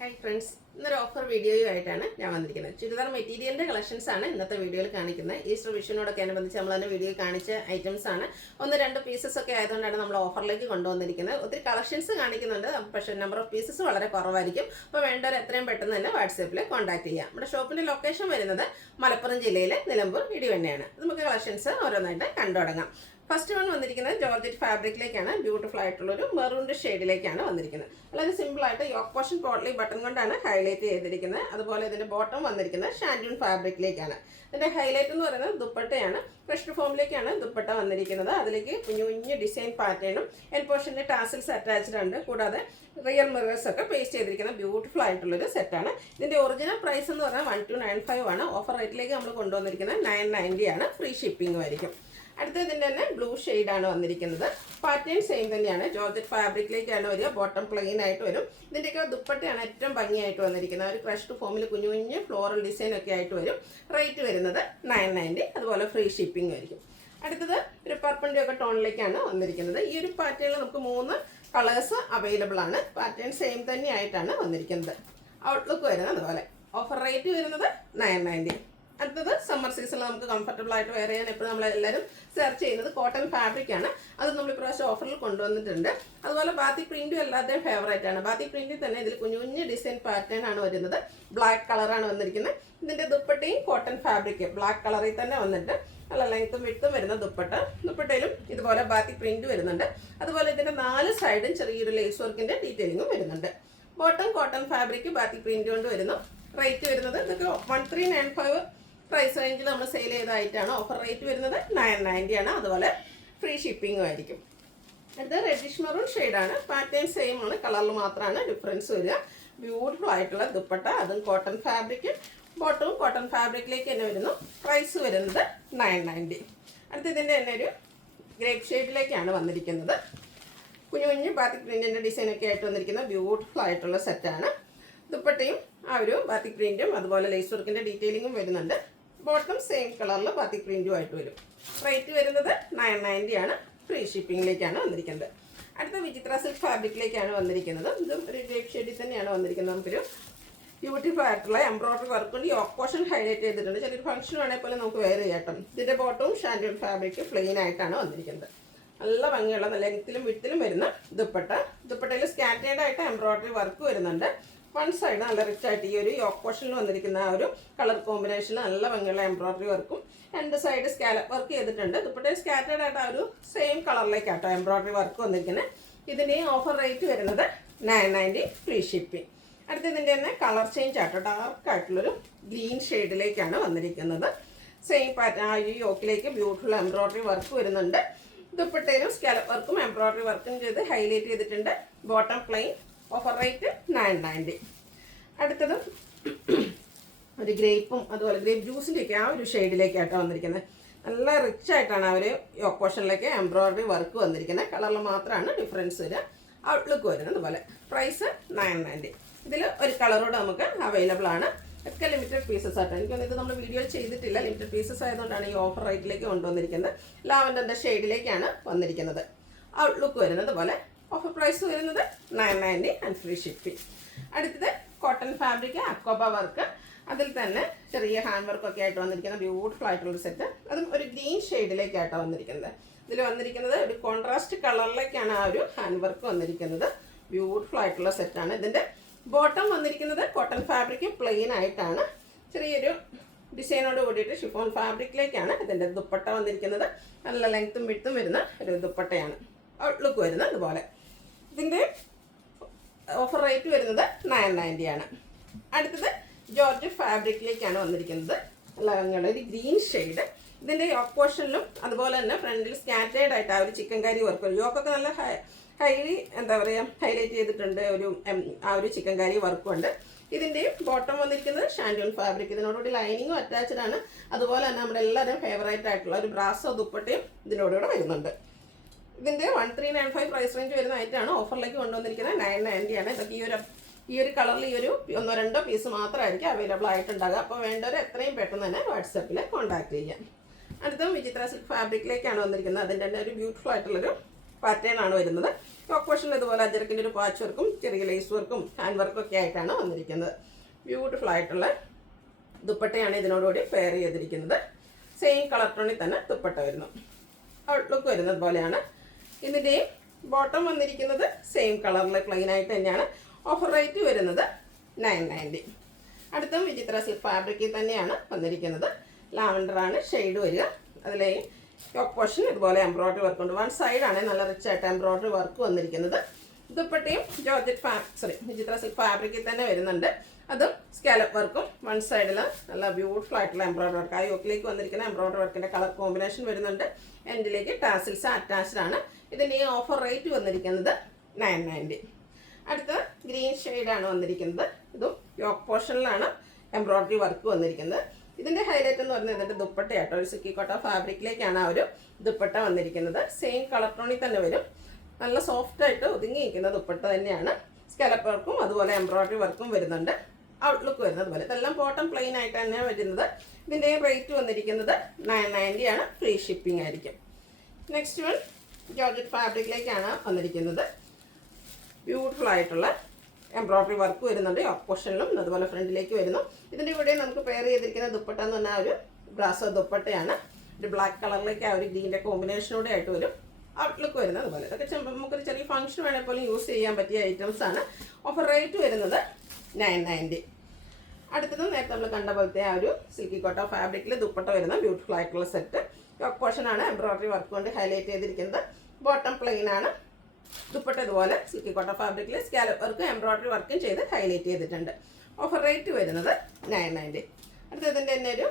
Hi friends, ഇന്നൊരു offer വീഡിയോയുമായിട്ടാണ് ഞാൻ വന്നിരിക്കുന്നത്. ചുരിദാർ മെറ്റീരിയലിൻ്റെ കളക്ഷൻസ് ആണ് ഇന്നത്തെ വീഡിയോയിൽ കാണിക്കുന്നത്. ഈസ്റ്റർ വിഷുവിനോടൊക്കെ അനുബന്ധിച്ച് നമ്മൾ തന്നെ വീഡിയോ കാണിച്ച ഐറ്റംസ് ആണ്. 1-2 പീസസ് ഒക്കെ ആയതുകൊണ്ടാണ് നമ്മൾ ഓഫറിലേക്ക് കൊണ്ടുവന്നിരിക്കുന്നത്. ഒത്തിരി കളക്ഷൻസ് കാണിക്കുന്നുണ്ട്, പക്ഷേ നമ്പർ ഓഫ് പീസസ് വളരെ കുറവായിരിക്കും. അപ്പോൾ വേണ്ടവർ എത്രയും പെട്ടെന്ന് തന്നെ വാട്സാപ്പിൽ കോൺടാക്ട് ചെയ്യാം. നമ്മുടെ ഷോപ്പിൻ്റെ ലൊക്കേഷൻ വരുന്നത് മലപ്പുറം ജില്ലയിലെ നിലമ്പൂർ ഇടിവണ്ണയാണ്. നമുക്ക് കളക്ഷൻസ് ഓരോന്നായിട്ട് കണ്ടു തുടങ്ങാം. ഫസ്റ്റ് വൺ വന്നിരിക്കുന്നത് ജോർജറ്റ് ഫാബ്രിക്കിലേക്കാണ്. ബ്യൂട്ടിഫുൾ ആയിട്ടുള്ളൊരു മെറൂൺ ഷെയ്ഡിലേക്കാണ് വന്നിരിക്കുന്നത്. വളരെ സിമ്പിളായിട്ട് യോക്ക് പോർഷൻ പോട്ട്ലി ബട്ടൺ കൊണ്ടാണ് ഹൈലൈറ്റ് ചെയ്തിരിക്കുന്നത്. അതുപോലെ ഇതിൻ്റെ ബോട്ടം വന്നിരിക്കുന്നത് ഷാൻഡൂൺ ഫാബ്രിക്കിലേക്കാണ്. ഇതിൻ്റെ ഹൈലൈറ്റ് എന്ന് പറയുന്നത് ദുപ്പട്ടയാണ്. ക്രഷ്ഡ് ഫോമിലേക്കാണ് ദുപ്പട്ട വന്നിരിക്കുന്നത്. അതിലേക്ക് കുഞ്ഞു കുഞ്ഞു ഡിസൈൻ പാറ്റേണും എൻ പോർഷൻ്റെ ടാസിൽസ് അറ്റാച്ച്ഡ് ഉണ്ട്. കൂടാതെ റിയൽ മിറേഴ്സ് ഒക്കെ പേസ്റ്റ് ചെയ്തിരിക്കുന്ന ബ്യൂട്ടിഫുൾ ആയിട്ടുള്ളൊരു സെറ്റാണ്. ഇതിൻ്റെ ഒറിജിനൽ പ്രൈസ് എന്ന് പറഞ്ഞാൽ 1295 ആണ്. ഓഫർ റേറ്റിലേക്ക് നമ്മൾ കൊണ്ടുവന്നിരിക്കുന്നത് 990 ആണ്. ഫ്രീ ഷിപ്പിംഗും ആയിരിക്കും. അടുത്തതിൻ്റെ തന്നെ ബ്ലൂ ഷെയ്ഡാണ് വന്നിരിക്കുന്നത്. പാറ്റേൺ സെയിം തന്നെയാണ്. ജോർജറ്റ് ഫാബ്രിക്കിലേക്കാണ് വരിക. ബോട്ടം പ്ലെയിൻ ആയിട്ട് വരും. ഇതിൻ്റെയൊക്കെ ദുപ്പട്ടയാണ് ഏറ്റവും ഭംഗിയായിട്ട് വന്നിരിക്കുന്നത്. ഒരു ക്രഷ്ഡ് ഫോമിൽ കുഞ്ഞു കുഞ്ഞ് ഫ്ലോറൽ ഡിസൈൻ ഒക്കെ ആയിട്ട് വരും. റേറ്റ് വരുന്നത് 990. അതുപോലെ ഫ്രീ ഷിപ്പിംഗ് ആയിരിക്കും. അടുത്തത് ഒരു പർപ്പിൻ്റെ ഒക്കെ ടോണിലേക്കാണ് വന്നിരിക്കുന്നത്. ഈ ഒരു പാറ്റേണിൽ നമുക്ക് 3 കളേഴ്സ് അവൈലബിൾ ആണ്. പാറ്റേൺ സെയിം തന്നെ ആയിട്ടാണ് വന്നിരിക്കുന്നത്. ഔട്ട്ലുക്ക് വരുന്നത് അതുപോലെ. ഓഫർ റേറ്റ് വരുന്നത് 990. അടുത്തത് സമ്മർ സീസണിൽ നമുക്ക് കംഫർട്ടബിൾ ആയിട്ട് വെയർ ചെയ്യാൻ എപ്പോഴും നമ്മളെല്ലാവരും സെർച്ച് ചെയ്യുന്നത് കോട്ടൺ ഫാബ്രിക് ആണ്. അത് നമ്മൾ ഇപ്രാവശ്യം ഓഫറിൽ കൊണ്ടുവന്നിട്ടുണ്ട്. അതുപോലെ ബാത്തിക് പ്രിന്റും എല്ലാവരുടെയും ഫേവറേറ്റ് ആണ്. ബാത്തിക് പ്രിന്റിൽ തന്നെ ഇതിൽ കുഞ്ഞു കുഞ്ഞ് ഡിസൈൻ പാറ്റേൺ ആണ് വരുന്നത്. ബ്ലാക്ക് കളറാണ് വന്നിരിക്കുന്നത്. ഇതിൻ്റെ ദുപ്പട്ടയും കോട്ടൺ ഫാബ്രിക് ബ്ലാക്ക് കളറിൽ തന്നെ വന്നിട്ട് നല്ല ലെങ്ത്തും വിട്ടും വരുന്ന ദുപ്പട്ടയിലും ഇതുപോലെ ബാത്തിക് പ്രിന്റ് വരുന്നുണ്ട്. അതുപോലെ ഇതിൻ്റെ 4 സൈഡും ചെറിയൊരു ലേസ് വർക്കിൻ്റെ ഡീറ്റെയിലിങ്ങും വരുന്നുണ്ട്. Bottom cotton fabric batik print കൊണ്ട് വരുന്നു. റേറ്റ് വരുന്നത് ഇതൊക്കെ 1395 പ്രൈസ് റേഞ്ചിൽ നമ്മൾ സെയിൽ ചെയ്തതായിട്ടാണ്. ഓഫർ റേറ്റ് വരുന്നത് 990 ആണ്. അതുപോലെ ഫ്രീ ഷിപ്പിംഗും ആയിരിക്കും. അടുത്ത റെഡിഷ് മെറൂൺ ഷെയ്ഡാണ്. പാറ്റേൺ സെയിം ആണ്, കളറിൽ മാത്രമാണ് ഡിഫറൻസ് വരിക. ബ്യൂട്ടിഫുൾ ആയിട്ടുള്ള ദുപ്പട്ട, അതും കോട്ടൺ ഫാബ്രിക്. ബോട്ടവും കോട്ടൺ ഫാബ്രിക്കിലേക്ക് തന്നെ വരുന്നു. പ്രൈസ് വരുന്നത് 990. അടുത്ത ഇതിൻ്റെ തന്നെ ഒരു ഗ്രേപ്പ് ഷെയ്ഡിലേക്കാണ് വന്നിരിക്കുന്നത്. കുഞ്ഞു കുഞ്ഞു ബാത്തിക് പ്രിൻറ്റിൻ്റെ ഡിസൈനൊക്കെ ആയിട്ട് വന്നിരിക്കുന്ന ബ്യൂട്ടിഫുൾ ആയിട്ടുള്ള സെറ്റാണ്. ദുപ്പട്ടയും ആ ഒരു ബാത്തിക് പ്രിൻറ്റും അതുപോലെ ലേസ് വർക്കിൻ്റെ ഡീറ്റെയിലിങ്ങും വരുന്നുണ്ട്. ബോട്ടം സെയിം കളറിൽ ബാത്തിക് പ്രിൻറ്റും ആയിട്ട് വരും. റേറ്റ് വരുന്നത് 990 ആണ്. ഫ്രീ ഷിപ്പിങ്ങിലേക്കാണ് വന്നിരിക്കുന്നത്. അടുത്ത വിചിത്ര സിൽക്ക് ഫാബ്രിക്കിലേക്കാണ് വന്നിരിക്കുന്നത്. ഇതും ഒരു ഗ്രേപ്പ് ഷെയ്ഡിൽ തന്നെയാണ് വന്നിരിക്കുന്നത്. നമുക്കൊരു ബ്യൂട്ടിഫുൾ ആയിട്ടുള്ള എംബ്രോയിഡറി വർക്ക് കൊണ്ട് യോക്ക് പോർഷൻ ഹൈലൈറ്റ് ചെയ്തിട്ടുണ്ട്. ചെറിയൊരു ഫംഗ്ഷൻ വേണേൽ പോലെ നമുക്ക് വെയർ ചെയ്യാം. ഇതിൻ്റെ ബോട്ടവും ഷാൻഡൂൺ ഫാബ്രിക് പ്ലെയിൻ ആയിട്ടാണ് വന്നിരിക്കുന്നത്. നല്ല ഭംഗിയുള്ള നല്ല ലെങ്ത്തിലും വിട്ടിലും വരുന്ന ദുപ്പട്ടയിൽ സ്കാറ്റേർഡ് ആയിട്ട് എംബ്രോയിഡറി വർക്ക് വരുന്നുണ്ട്. വൺ സൈഡ് നല്ല റിച്ച് ആയിട്ട് ഈ ഒരു യോക്ക് പോർഷനിൽ വന്നിരിക്കുന്ന ആ ഒരു കളർ കോമ്പിനേഷനിൽ നല്ല ഭംഗിയുള്ള എംബ്രോയിഡറി വർക്കും 2 സൈഡ് സ്കാലപ്പ് വർക്ക് ചെയ്തിട്ടുണ്ട്. ദുപ്പട്ടയിൽ സ്കാറ്റേർഡ് ആയിട്ട് ആ ഒരു സെയിം കളറിലേക്കാട്ടോ എംബ്രോയിഡറി വർക്ക് വന്നിരിക്കുന്നത്. ഇതിൻ്റെ ഓഫർ റേറ്റ് വരുന്നത് 990 ഫ്രീ ഷിപ്പിംഗ്. അടുത്തതിൻ്റെ തന്നെ കളർ ചേഞ്ച് ആട്ടോ. ഡാർക്ക് ആയിട്ടുള്ളൊരു ഗ്രീൻ ഷെയ്ഡിലേക്കാണ് വന്നിരിക്കുന്നത്. സെയിം പാറ്റേൺ ആ ഈ യോക്കിലേക്ക് ബ്യൂട്ടിഫുൾ എംബ്രോയിഡറി വർക്ക് വരുന്നുണ്ട്. ദുപ്പട്ടയിലും സ്കാലപ്പ് വർക്കും എംബ്രോയിഡറി വർക്കും ചെയ്ത് ഹൈലൈറ്റ് ചെയ്തിട്ടുണ്ട്. Bottom plain. Offer rate 990. അടുത്തത് ഒരു ഗ്രേപ്പും അതുപോലെ ഗ്രേപ്പ് ജ്യൂസിൻ്റെയൊക്കെ ആ ഒരു ഷെയ്ഡിലേക്കായിട്ടോ വന്നിരിക്കുന്നത്. നല്ല റിച്ച് ആയിട്ടാണ് അവർ യോക്ക് പോർഷനിലേക്ക് എംബ്രോയിഡറി വർക്ക് വന്നിരിക്കുന്നത്. കളറിൽ മാത്രമാണ് ഡിഫറൻസ് വരിക. ഔട്ട്ലുക്ക് വരുന്നത് അതുപോലെ. പ്രൈസ് 990. ഇതിൽ ഒരു കളറോട് നമുക്ക് അവൈലബിൾ ആണ്. ഒക്കെ ലിമിറ്റഡ് പീസസ് ആട്ടോ. എനിക്കൊന്നും ഇത് നമ്മൾ വീഡിയോ ചെയ്തിട്ടില്ല. ലിമിറ്റഡ് പീസസ് ആയതുകൊണ്ടാണ് ഈ ഓഫർ റേറ്റിലേക്ക് കൊണ്ടുവന്നിരിക്കുന്നത്. ലാവൻഡറിൻ്റെ ഷെയ്ഡിലേക്കാണ് വന്നിരിക്കുന്നത്. ഔട്ട്ലുക്ക് വരുന്നത് പോലെ. ഓഫർ പ്രൈസ് വരുന്നത് 990 ആൻഡ് ഫ്രീ ഷിപ്പിംഗ്. അടുത്തത് കോട്ടൺ ഫാബ്രിക് അക്കോബ വർക്ക്. അതിൽ തന്നെ ചെറിയ ഹാൻഡ് വർക്കൊക്കെ ആയിട്ട് വന്നിരിക്കുന്ന ബ്യൂട്ടിഫുൾ ആയിട്ടുള്ള സെറ്റ്. അതും ഒരു ഗ്രീൻ ഷെയ്ഡിലേക്കായിട്ടാണ് വന്നിരിക്കുന്നത്. ഇതിൽ വന്നിരിക്കുന്നത് ഒരു കോൺട്രാസ്റ്റ് കളറിലേക്കാണ് ആ ഒരു ഹാൻഡ് വർക്ക് വന്നിരിക്കുന്നത്. ബ്യൂട്ടിഫുൾ ആയിട്ടുള്ള സെറ്റാണ്. ഇതിൻ്റെ ബോട്ടം വന്നിരിക്കുന്നത് കോട്ടൺ ഫാബ്രിക് പ്ലെയിൻ ആയിട്ടാണ്. ചെറിയൊരു ഡിസൈനോട് കൂടിയിട്ട് ഷിഫോൺ ഫാബ്രിക്കിലേക്കാണ് ഇതിൻ്റെ ദുപ്പട്ട വന്നിരിക്കുന്നത്. നല്ല ലെങ്ത്തും വിട്ടും വരുന്ന ഒരു ദുപ്പട്ടയാണ്. ഔട്ട്ലുക്ക് വരുന്നത് അതുപോലെ. ഇതിൻ്റെ ഓഫർ റേറ്റ് വരുന്നത് 990 ആണ്. അടുത്തത് ജോർജ് ഫാബ്രിക്കിലേക്കാണ് വന്നിരിക്കുന്നത്. നല്ല ഭംഗിയുള്ള ഒരു ഗ്രീൻ ഷെയ്ഡ്. ഇതിൻ്റെ യോക്ക് പോർഷനിലും അതുപോലെ തന്നെ ഫ്രണ്ടിൽ സ്കാറ്റേർഡ് ആയിട്ട് ആ ഒരു ചിക്കൻ കറി വർക്ക്. യോക്കൊക്കെ നല്ല ഹൈലി ഹൈലൈറ്റ് ചെയ്തിട്ടുണ്ട്. ആ ഒരു ചിക്കൻ കറി വർക്കും ഉണ്ട്. ഇതിൻ്റെയും ബോട്ടം വന്നിരിക്കുന്നത് ഷാൻഡൂൺ ഫാബ്രിക്. ഇതിനോടുകൂടി ലൈനിങ്ങും അറ്റാച്ച്ഡ് ആണ്. അതുപോലെ തന്നെ നമ്മുടെ എല്ലാവരും ഫേവറേറ്റ് ആയിട്ടുള്ള ഒരു ബ്രാസോ ദുപ്പട്ടയും ഇതിനോടുകൂടെ വരുന്നുണ്ട്. ഇതിൻ്റെ 1395 പ്രൈസ് റേഞ്ച് വരുന്നതായിട്ടാണ് ഓഫറിലേക്ക് കൊണ്ടുവന്നിരിക്കുന്നത്. 990 ആണ്. ഇതൊക്കെ ഈ ഒരു കളറിൽ ഈ ഒരു 1-2 പീസ് മാത്രമായിരിക്കും അവൈലബിൾ ആയിട്ടുണ്ടാകുക. അപ്പോൾ വേണ്ടവർ എത്രയും പെട്ടെന്ന് തന്നെ വാട്സാപ്പിൽ കോൺടാക്ട് ചെയ്യാം. അടുത്ത വിചിത്ര സിൽക്ക് ഫാബ്രിക്കിലേക്കാണ് വന്നിരിക്കുന്നത്. അതിൻ്റെ തന്നെ ഒരു ബ്യൂട്ടിഫുൾ ആയിട്ടുള്ളൊരു പാറ്റേൺ ആണ് വരുന്നത്. യോക്ക് പോർഷനിൽ ഇതുപോലെ അജരക്കിൻ്റെ ഒരു പാച്ച് വർക്കും ചെറിയ ലേസ് വർക്കും ഹാൻഡ് വർക്കും ഒക്കെ ആയിട്ടാണ് വന്നിരിക്കുന്നത്. ബ്യൂട്ടിഫുൾ ആയിട്ടുള്ള ദുപ്പട്ടയാണ് ഇതിനോടുകൂടി പെയർ ചെയ്തിരിക്കുന്നത്. സെയിം കളർ ടോണിൽ തന്നെ ദുപ്പട്ട വരുന്നു. ഔട്ട്ലുക്ക് വരുന്നത് പോലെയാണ്. ഇതിൻ്റെയും ബോട്ടം വന്നിരിക്കുന്നത് സെയിം കളറിൽ പ്ലെയിൻ ആയിട്ട് തന്നെയാണ്. ഓഫർ റേറ്റ് വരുന്നത് 990. അടുത്തും വിചിത്ര സിൽക്ക് ഫാബ്രിക്കിൽ തന്നെയാണ് വന്നിരിക്കുന്നത്. ലാവൻഡറാണ് ഷെയ്ഡ് വരിക. അതിലെയും യോക്ക് പോർഷൻ ഇതുപോലെ എംബ്രോയ്ഡറി വർക്ക് ഉണ്ട്. വൺ സൈഡാണ് നല്ല റിച്ച് ആയിട്ട് എംബ്രോയ്ഡറി വർക്ക് വന്നിരിക്കുന്നത്. ദുപ്പട്ടയും വിചിത്ര സിൽക്ക് ഫാബ്രിക്കിൽ തന്നെ വരുന്നുണ്ട്. അതും സ്കാലപ്പ് വർക്കും വൺ സൈഡിൽ നല്ല ബ്യൂട്ടിഫുൾ ആയിട്ടുള്ള എംബ്രോയ്ഡറി വർക്ക്. ആ യോക്കിലേക്ക് വന്നിരിക്കുന്ന എംബ്രോയ്ഡറി വർക്കിൻ്റെ കളർ കോമ്പിനേഷൻ വരുന്നുണ്ട്. എൻഡിലേക്ക് ടാസിൽസ് അറ്റാച്ച്ഡ് ആണ്. ഇതിൻ്റെ ഈ ഓഫർ റേറ്റ് വന്നിരിക്കുന്നത് 990. അടുത്ത ഗ്രീൻ ഷെയ്ഡാണ് വന്നിരിക്കുന്നത്. ഇതും യോക്ക് പോർഷനിലാണ് എംബ്രോയ്ഡറി വർക്ക് വന്നിരിക്കുന്നത്. ഇതിൻ്റെ ഹൈലൈറ്റ് എന്ന് പറയുന്നത് ഇതിൻ്റെ ദുപ്പട്ടയാട്ടോ. ഒരു സിക്കി കോട്ട ഫാബ്രിക്കിലേക്കാണ് ആ ഒരു ദുപ്പട്ട വന്നിരിക്കുന്നത്. സെയിം കളർ ടോണിൽ തന്നെ വരും. നല്ല സോഫ്റ്റായിട്ട് ഒതുങ്ങിയിരിക്കുന്ന ദുപ്പട്ട തന്നെയാണ്. സ്കാലപ്പ് വർക്കും അതുപോലെ എംബ്രോയ്ഡറി വർക്കും വരുന്നുണ്ട്. ഔട്ട്ലുക്ക് വരുന്നത് പോലെ. ഇതെല്ലാം ബോട്ടം പ്ലെയിൻ ആയിട്ട് തന്നെയാണ് വരുന്നത്. ഇതിൻ്റെ റേറ്റ് വന്നിരിക്കുന്നത് 990 ആണ്. ഫ്രീ ഷിപ്പിംഗ് ആയിരിക്കും. നെക്സ്റ്റ് വൺ ജോർജറ്റ് ഫാബ്രിക്കിലേക്കാണ് വന്നിരിക്കുന്നത്. ബ്യൂട്ടിഫുൾ ആയിട്ടുള്ള എംബ്രോയ്ഡറി വർക്ക് വരുന്നുണ്ട്. യോക്ക് പോർഷനിലും അതുപോലെ ഫ്രണ്ടിലേക്ക് വരുന്നു. ഇതിൻ്റെ കൂടെ നമുക്ക് പെയർ ചെയ്തിരിക്കുന്ന ദുപ്പട്ട എന്ന് പറഞ്ഞാൽ ഒരു ബ്രാസോ ദുപ്പട്ടയാണ്. ഒരു ബ്ലാക്ക് കളറിലേക്ക് ആ ഒരു ഗ്രീൻ്റെ കോമ്പിനേഷനോടെ ആയിട്ട് വരും. ഔട്ട്ലുക്ക് വരുന്നത് അതുപോലെ. ഇതൊക്കെ നമുക്കൊരു ചെറിയ ഫംഗ്ഷൻ വേണേൽ പോലും യൂസ് ചെയ്യാൻ പറ്റിയ ഐറ്റംസ് ആണ്. ഓഫർ റേറ്റ് വരുന്നത് 990. അടുത്തത് നേരത്തെ നമ്മൾ കണ്ട പോലത്തെ ആ ഒരു സിൽക്കി കോട്ട ഫാബ്രിക്കിൽ ദുപ്പട്ട വരുന്ന ബ്യൂട്ടിഫുൾ ആയിട്ടുള്ള സെറ്റ്. യോക്ക് പോർഷനാണ് എംബ്രോയ്ഡറി വർക്ക് കൊണ്ട് ഹൈലൈറ്റ് ചെയ്തിരിക്കുന്നത്. ബോട്ടം പ്ലെയിൻ ആണ്. ദുപ്പട്ട ഇതുപോലെ സിൽക്കി കോട്ട ഫാബ്രിക്കിൽ സ്കാലപ്പ് വർക്കും എംബ്രോയ്ഡറി വർക്കും ചെയ്ത് ഹൈലൈറ്റ് ചെയ്തിട്ടുണ്ട്. ഓഫർ റേറ്റ് വരുന്നത് 990. അടുത്തതിൻ്റെ തന്നെ ഒരു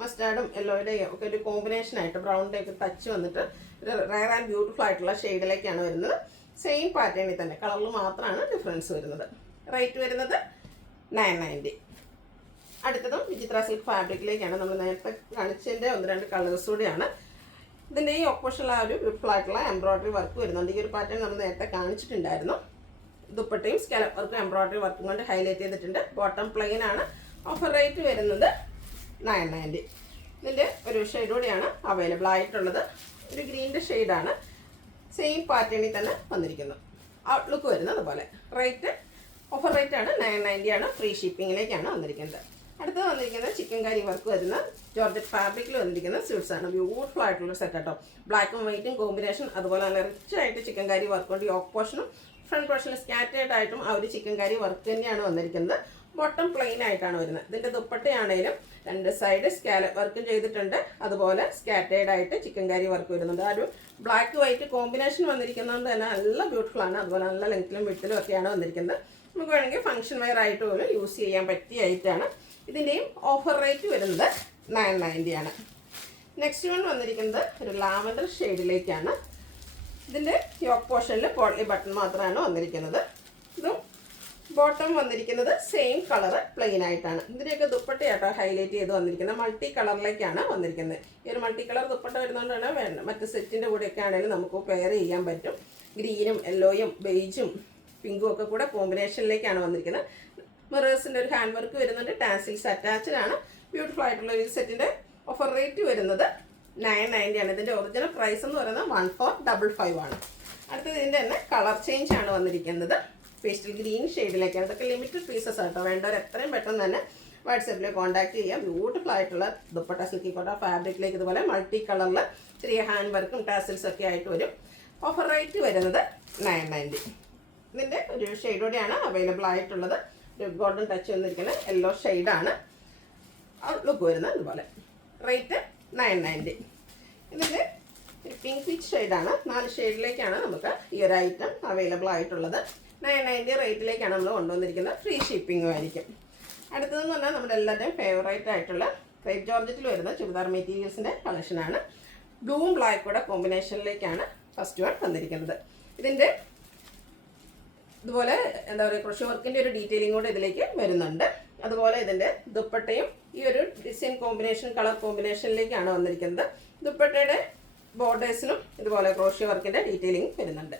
മസ്റ്റാർഡും യെല്ലോയുടെയും ഒക്കെ ഒരു കോമ്പിനേഷനായിട്ട് ബ്രൗണിൻ്റെ ഒക്കെ ടച്ച് വന്നിട്ട് ഒരു റയർ ആൻഡ് ബ്യൂട്ടിഫുൾ ആയിട്ടുള്ള ഷെയ്ഡിലേക്കാണ് വരുന്നത്. സെയിം പാറ്റേണിൽ തന്നെ കളറിൽ മാത്രമാണ് ഡിഫറൻസ് വരുന്നത്. റേറ്റ് വരുന്നത് 990. അടുത്തതും വിചിത്ര സിൽക്ക് ഫാബ്രിക്കിലേക്കാണ്. നമ്മൾ നേരത്തെ കാണിച്ചതിൻ്റെ 1-2 കളേഴ്സ് കൂടിയാണ്. ഇതിൻ്റെ ഈ ഓപ്പോഷനിൽ ആ ഒരു ബ്യൂട്ടിഫുൾ ആയിട്ടുള്ള എംബ്രോയ്ഡറി വർക്ക് വരുന്നുണ്ട്. ഈ ഒരു പാറ്റേൺ നമ്മൾ നേരത്തെ കാണിച്ചിട്ടുണ്ടായിരുന്നു. ദുപ്പട്ടയും സ്കാലപ്പ് വർക്കും എംബ്രോയ്ഡറി വർക്കും കൊണ്ട് ഹൈലൈറ്റ് ചെയ്തിട്ടുണ്ട്. ബോട്ടം പ്ലെയിൻ ആണ്. ഓഫർ റേറ്റ് വരുന്നത് 990. ഇതിൻ്റെ ഒരു ഷെയ്ഡ് കൂടിയാണ് അവൈലബിൾ ആയിട്ടുള്ളത്. ഒരു ഗ്രീൻ്റെ ഷെയ്ഡാണ്. സെയിം പാറ്റേണിൽ തന്നെ വന്നിരിക്കുന്നു. ഔട്ട്ലുക്ക് വരുന്നത് അതുപോലെ. റേറ്റ് ഓഫർ റേറ്റാണ് 990 ആണ്. ഫ്രീ ഷിപ്പിങ്ങിലേക്കാണ് വന്നിരിക്കുന്നത്. അടുത്തത് വന്നിരിക്കുന്നത് ചിക്കൻ കറി വർക്ക് വരുന്ന ജോർജറ്റ് ഫാബ്രിക്കിൽ വന്നിരിക്കുന്ന സ്യൂട്ട്സ് ആണ്. ബ്യൂട്ടിഫുൾ ആയിട്ടുള്ള സെറ്റ് കേട്ടോ. ബ്ലാക്കും വൈറ്റും കോമ്പിനേഷൻ. അതുപോലെ നല്ല റിച്ച് ആയിട്ട് ചിക്കൻ കറി വർക്ക് കൊണ്ട് യോക്ക് പോർഷനും ഫ്രണ്ട് പോർഷനിൽ സ്കാറ്റേർഡ് ആയിട്ടും ആ ഒരു ചിക്കൻ കറി വർക്ക് തന്നെയാണ് വന്നിരിക്കുന്നത്. ബോട്ടം പ്ലെയിൻ ആയിട്ടാണ് വരുന്നത്. ഇതിൻ്റെ ദുപ്പട്ടയാണേലും 2 സൈഡ് സ്കാലപ്പ് വർക്കും ചെയ്തിട്ടുണ്ട്. അതുപോലെ സ്കാറ്റേർഡ് ആയിട്ട് ചിക്കൻ കറി വർക്ക് വരുന്നുണ്ട്. ആ ഒരു ബ്ലാക്ക് വൈറ്റ് കോമ്പിനേഷൻ വന്നിരിക്കുന്നതുകൊണ്ട് തന്നെ നല്ല ബ്യൂട്ടിഫുൾ ആണ്. അതുപോലെ നല്ല ലെങ്ത്തിലും വിട്ടിലും ഒക്കെയാണ് വന്നിരിക്കുന്നത്. നമുക്ക് വേണമെങ്കിൽ ഫംഗ്ഷൻ വെയർ ആയിട്ട് പോലും യൂസ് ചെയ്യാൻ പറ്റിയ ഐറ്റാണ്. ഇതിൻ്റെയും ഓഫർ റേറ്റ് വരുന്നത് 990 ആണ്. നെക്സ്റ്റ് വൺ വന്നിരിക്കുന്നത് ഒരു ലാവൻഡർ ഷെയ്ഡിലേക്കാണ്. ഇതിൻ്റെ യോക്ക് പോർഷനിൽ പോട്ട്ലി ബട്ടൺ മാത്രമാണ് വന്നിരിക്കുന്നത്. ഇതും ബോട്ടം വന്നിരിക്കുന്നത് സെയിം കളറ് പ്ലെയിൻ ആയിട്ടാണ്. ഇതിൻ്റെയൊക്കെ ദുപ്പട്ടയാട്ടോ ഹൈലൈറ്റ് ചെയ്ത് വന്നിരിക്കുന്നത്. മൾട്ടി കളറിലേക്കാണ് വന്നിരിക്കുന്നത്. ഈ ഒരു മൾട്ടി കളർ ദുപ്പട്ട വരുന്നതുകൊണ്ടാണ് വേണ്ട മറ്റ് സെറ്റിൻ്റെ കൂടെയൊക്കെ ആണെങ്കിലും നമുക്ക് പെയർ ചെയ്യാൻ പറ്റും. ഗ്രീനും യെല്ലോയും ബെയ്ജും പിങ്കും ഒക്കെ കൂടെ കോമ്പിനേഷനിലേക്കാണ് വന്നിരിക്കുന്നത്. മിറേഴ്സിൻ്റെ ഒരു ഹാൻഡ് വർക്ക് വരുന്നുണ്ട്. ടാസിൽസ് അറ്റാച്ച്ഡ് ആണ്. ബ്യൂട്ടിഫുൾ ആയിട്ടുള്ള ഒരു സെറ്റിൻ്റെ ഓഫർ റേറ്റ് വരുന്നത് 990 ആണ്. ഇതിൻ്റെ ഒറിജിനൽ പ്രൈസ് എന്ന് പറയുന്നത് 1455 ആണ്. അടുത്തത് ഇതിൻ്റെ തന്നെ കളർ ചേഞ്ച് ആണ് വന്നിരിക്കുന്നത്. പേസ്റ്റൽ ഗ്രീൻ ഷെയ്ഡിലേക്കാണ്. ഇതൊക്കെ ലിമിറ്റഡ് പീസസ് ആട്ടോ. വേണ്ടവർ എത്രയും പെട്ടെന്ന് തന്നെ വാട്സാപ്പിൽ കോൺടാക്ട് ചെയ്യാം. ബ്യൂട്ടിഫുൾ ആയിട്ടുള്ള ദുപ്പട്ട സിൽക്കി കോട്ട ഫാബ്രിക്കിലേക്ക് ഇതുപോലെ മൾട്ടി കളറിൽ ചെറിയ ഹാൻഡ് വർക്കും ടാസിൽസും ഒക്കെ ആയിട്ട് വരും. ഓഫർ റേറ്റ് വരുന്നത് 990. ഇതിൻ്റെ ഒരു ഷെയ്ഡോടെയാണ് അവൈലബിൾ ആയിട്ടുള്ളത്. ഒരു ഗോൾഡൻ ടച്ച് വന്നിരിക്കുന്ന യെല്ലോ ഷെയ്ഡാണ്. ഔട്ട്ലുക്ക് വരുന്നത് ഇതുപോലെ. റേറ്റ് 990. ഇതിൻ്റെ പിങ്ക് പീച്ച് ഷെയ്ഡാണ്. 4 ഷെയ്ഡിലേക്കാണ് നമുക്ക് ഈ ഒരു ഐറ്റം അവൈലബിൾ ആയിട്ടുള്ളത്. 990 റേറ്റിലേക്കാണ് നമ്മൾ കൊണ്ടുവന്നിരിക്കുന്നത്. ഫ്രീ ഷിപ്പിങ്ങും ആയിരിക്കും. അടുത്തതെന്ന് പറഞ്ഞാൽ നമ്മുടെ എല്ലാവരുടെയും ഫേവറേറ്റ് ആയിട്ടുള്ള ക്രേപ്പ് ജോർജറ്റിൽ വരുന്ന ചുരിദാർ മെറ്റീരിയൽസിൻ്റെ കളക്ഷനാണ്. ബ്ലൂവും ബ്ലാക്ക് കൂടെ കോമ്പിനേഷനിലേക്കാണ് ഫസ്റ്റ് വൺ വന്നിരിക്കുന്നത്. ഇതിൻ്റെ ഇതുപോലെ എന്താ പറയുക ക്രോഷ്യോ വർക്കിൻ്റെ ഒരു ഡീറ്റെയിലിംഗ് കൂടെ ഇതിലേക്ക് വരുന്നുണ്ട്. അതുപോലെ ഇതിൻ്റെ ദുപ്പട്ടയും ഈ ഒരു ഡിസൈൻ കോമ്പിനേഷൻ കളർ കോമ്പിനേഷനിലേക്കാണ് വന്നിരിക്കുന്നത്. ദുപ്പട്ടയുടെ ബോർഡേഴ്സിലും ഇതുപോലെ ക്രോഷ്യോ വർക്കിൻ്റെ ഡീറ്റെയിലിംഗ് വരുന്നുണ്ട്.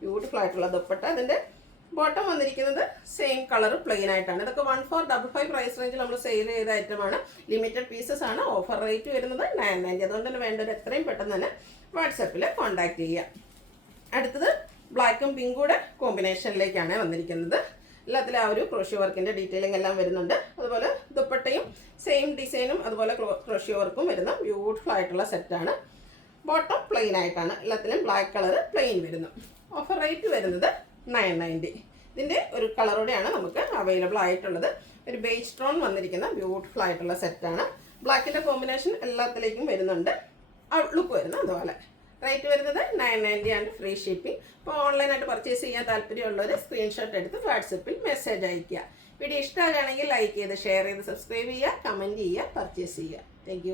ബ്യൂട്ടിഫുൾ ആയിട്ടുള്ള ദുപ്പട്ട. ഇതിൻ്റെ ബോട്ടം വന്നിരിക്കുന്നത് സെയിം കളർ പ്ലെയിൻ ആയിട്ടാണ്. ഇതൊക്കെ 1455 പ്രൈസ് റേഞ്ചിൽ നമ്മൾ സെയിൽ ചെയ്ത ഐറ്റമാണ്. ലിമിറ്റഡ് പീസസ് ആണ്. ഓഫർ റേറ്റ് വരുന്നത് 990. അതുകൊണ്ട് തന്നെ വേണ്ടവർ എത്രയും പെട്ടെന്ന് തന്നെ വാട്സാപ്പിൽ കോൺടാക്ട് ചെയ്യുക. അടുത്തത് ബ്ലാക്കും പിങ്കും കൂടെ കോമ്പിനേഷനിലേക്കാണ് വന്നിരിക്കുന്നത്. എല്ലാത്തിലും ആ ഒരു ക്രോഷ്യോ വർക്കിൻ്റെ ഡീറ്റെയിലിംഗ് എല്ലാം വരുന്നുണ്ട്. അതുപോലെ ദുപ്പട്ടയും സെയിം ഡിസൈനും അതുപോലെ ക്രോഷ്യോ വർക്കും വരുന്ന ബ്യൂട്ടിഫുൾ ആയിട്ടുള്ള സെറ്റാണ്. ബോട്ടം പ്ലെയിൻ ആയിട്ടാണ്, എല്ലാത്തിലും ബ്ലാക്ക് കളർ പ്ലെയിൻ വരുന്നു. ഓഫർ റേറ്റ് വരുന്നത് 990. ഇതിൻ്റെ ഒരു കളറോടെയാണ് നമുക്ക് അവൈലബിൾ ആയിട്ടുള്ളത്. ഒരു ബേജ് ടോൺ വന്നിരിക്കുന്ന ബ്യൂട്ടിഫുൾ ആയിട്ടുള്ള സെറ്റാണ്. ബ്ലാക്കിൻ്റെ കോമ്പിനേഷൻ എല്ലാത്തിലേക്കും വരുന്നുണ്ട്. ലുക്ക് വരുന്നത് അതുപോലെ. റേറ്റ് വരുന്നത് 990 ആൻഡ് ഫ്രീ ഷിപ്പിംഗ്. ഇപ്പോൾ ഓൺലൈനായിട്ട് പർച്ചേസ് ചെയ്യാൻ താല്പര്യമുള്ളവർ സ്ക്രീൻഷോട്ട് എടുത്ത് വാട്സപ്പിൽ മെസ്സേജ് അയയ്ക്കുക. വീഡിയോ ഇഷ്ടമാകുകയാണെങ്കിൽ ലൈക്ക് ചെയ്ത് ഷെയർ ചെയ്ത് സബ്സ്ക്രൈബ് ചെയ്യുക, കമൻറ്റ് ചെയ്യുക, പർച്ചേസ് ചെയ്യുക. താങ്ക്